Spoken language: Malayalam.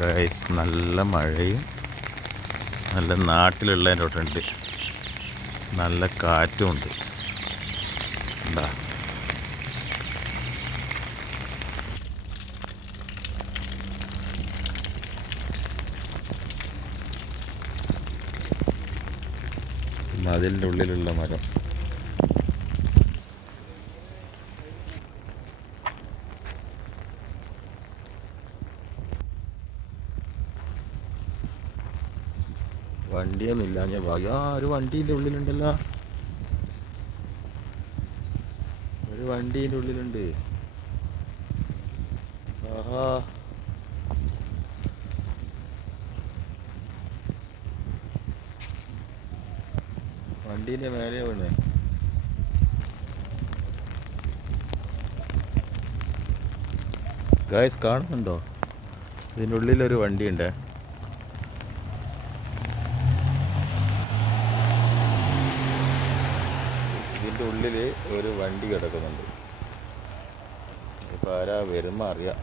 ഗൈസ് നല്ല മഴയും നല്ല നാട്ടിലുള്ളതിൻ്റെ നല്ല കാറ്റും ഉണ്ട്. എന്താ മതിലിൻ്റെ ഉള്ളിലുള്ള മരം. വണ്ടിയൊന്നുമില്ല. ഞാൻ ഒരു വണ്ടീൻ്റെ ഉള്ളിലുണ്ടല്ലോ, ഒരു വണ്ടീൻ്റെ ഉള്ളിലുണ്ട്. ആഹാ, വണ്ടീൻ്റെ മേലെ വീണേ. ഗായ്സ് കാണുന്നുണ്ടോ? ഇതിൻ്റെ ഉള്ളിലൊരു വണ്ടിയുണ്ട്. ഇതിൻ്റെ ഉള്ളിൽ ഒരു വണ്ടി കിടക്കുന്നുണ്ട്. ഇപ്പം ആരാ വരുമ്പോൾ അറിയാം.